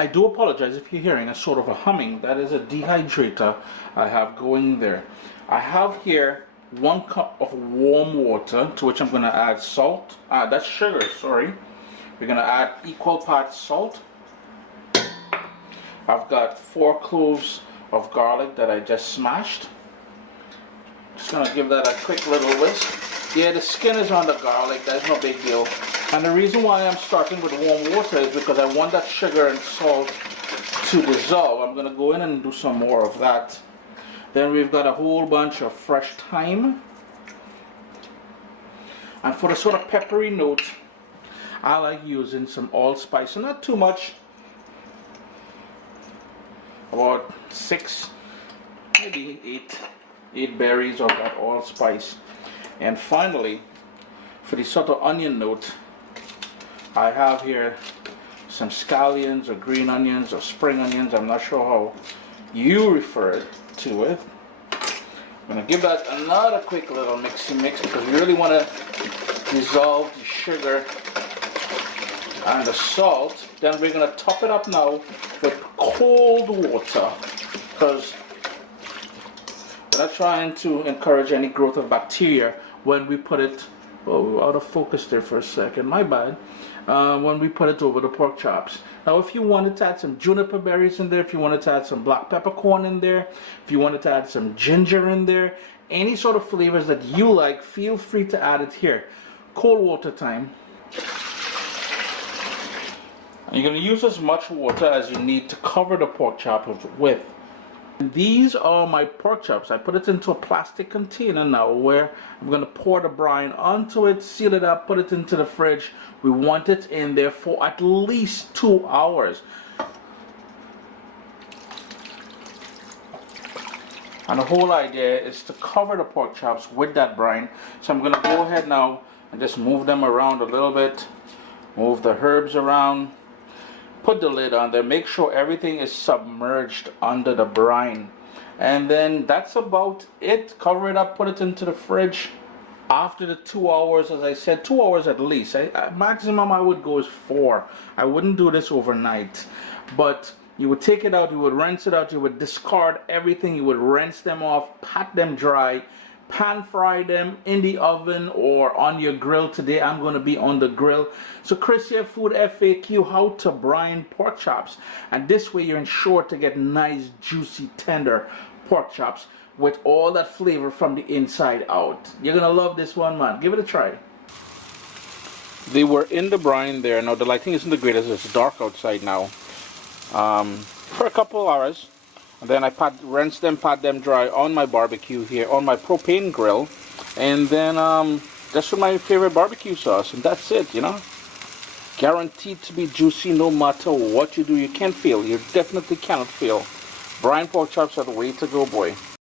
I do apologize if you're hearing a sort of a humming. That is a dehydrator I have going there. I have here 1 cup of warm water, to which I'm going to add salt. That's sugar, sorry. We're going to add equal parts salt. I've got 4 cloves of garlic that I just smashed. Just going to give that a quick little whisk. Yeah, the skin is on the garlic, that's no big deal. And the reason why I'm starting with warm water is because I want that sugar and salt to dissolve. I'm going to go in and do some more of that. Then we've got a whole bunch of fresh thyme. And for the sort of peppery note, I like using some allspice, and not too much. About 6, maybe 8 berries of that allspice. And finally, for the sort of onion note, I have here some scallions or green onions or spring onions. I'm not sure how you refer to it. I'm going to give that another quick little mix because we really want to dissolve the sugar and the salt. Then we're going to top it up now with cold water because we're not trying to encourage any growth of bacteria when we put it, oh, out of focus there for a second, my bad, when we put it over the pork chops. Now if you wanted to add some juniper berries in there, if you wanted to add some black peppercorn in there, if you wanted to add some ginger in there, any sort of flavors that you like, feel free to add it here. Cold water time. You're going to use as much water as you need to cover the pork chop with. These are my pork chops. I put it into a plastic container now where I'm going to pour the brine onto it, seal it up, put it into the fridge. We want it in there for at least 2 hours. And the whole idea is to cover the pork chops with that brine. So I'm going to go ahead now and just move them around a little bit. Move the herbs around. Put the lid on there, make sure everything is submerged under the brine, and then that's about it. Cover it up, put it into the fridge. After the 2 hours, as I said, 2 hours at least. Maximum I would go is 4. I wouldn't do this overnight, but you would take it out, you would rinse it out, you would discard everything, you would rinse them off, pat them dry, pan fry them in the oven or on your grill. Today I'm going to be on the grill. So Chris here, Food FAQ, how to brine pork chops, and this way you're ensured to get nice juicy tender pork chops with all that flavor from the inside out. You're gonna love this one, man. Give it a try. They were in the brine there. Now the lighting isn't the greatest, it's dark outside now, for a couple hours. And then I rinse them, pat them dry on my barbecue here, on my propane grill. And then that's with my favorite barbecue sauce. And that's it, you know. Guaranteed to be juicy no matter what you do. You can't fail. You definitely cannot fail. Brine pork chops are the way to go, boy.